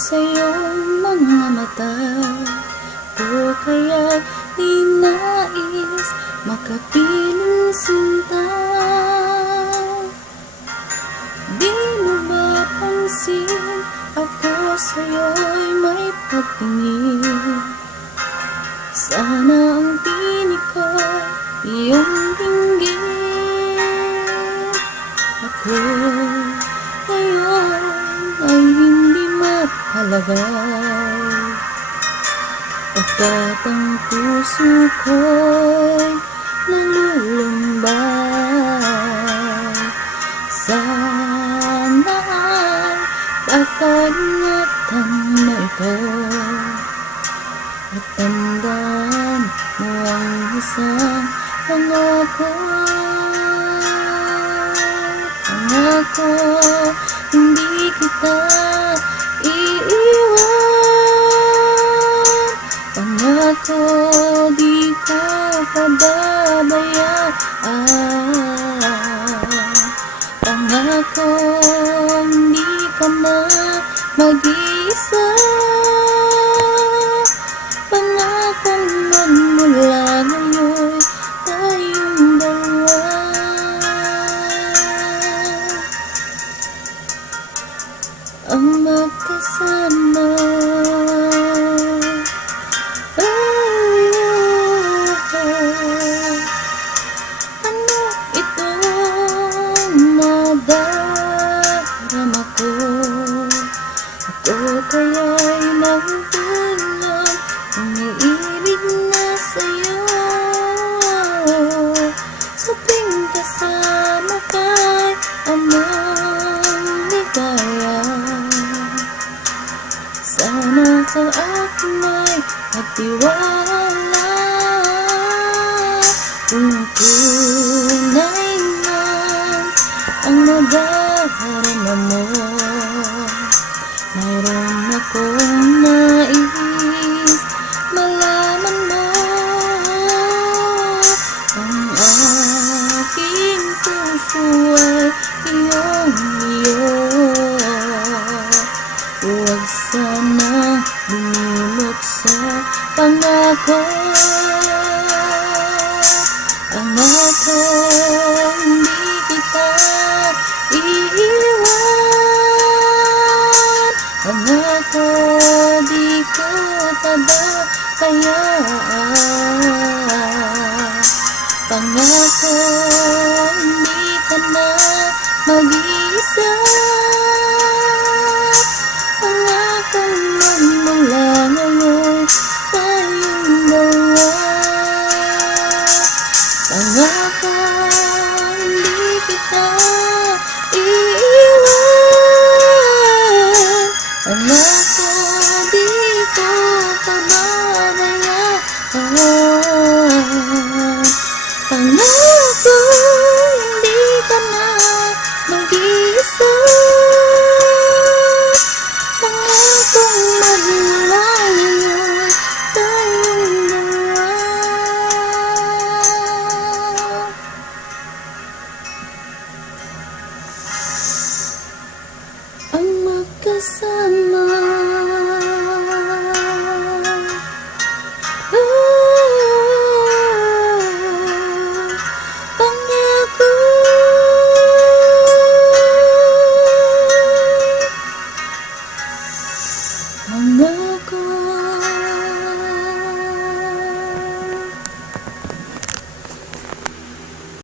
sa iyong mga mata. O kaya di nais makapiling sinta. Di mo ba pansin ako sa'yo'y may pagtingin? Sana ang tinig ko iyong dinggin. Ako ngayon ay hindi mapalagay, pagkat ang puso ko'y nalulumbay. Sana ay pag-ingatan mo ito at tandaan mo ang isang pangako. Pangako, hindi kita iiwan. Pangako, di ko pababayaan. Pangako, hindi ka na mag-iisa. Pangako magmula ngayon tayong dalawa. Ang magkasama. Ano itong nadarama ko? Ako kaya'y nagdulog, umiibig na sa'yo. Sa tuwing kasama ka'y anong ligaya. Sana sa akin ay magtiwala. Kung tunay man ang nadarama mo, mayroon akong nais malaman mo. Ang aking puso ay iyong-iyo. Huwag sana lumimot sa pangako. Pangako, hindi kita iiwan. Pangako, di ko pababayaan. Pangako, hindi ka na mag-iisa. Pangako, magmula ngayon tayong dalawa. Pangako, hindi kita iiwan. Pangako, di ko pababayaan. Pangako, hindi ka na mag-iisa. Pangako, magmula ngayon tayong dalawa. Ang magkasama.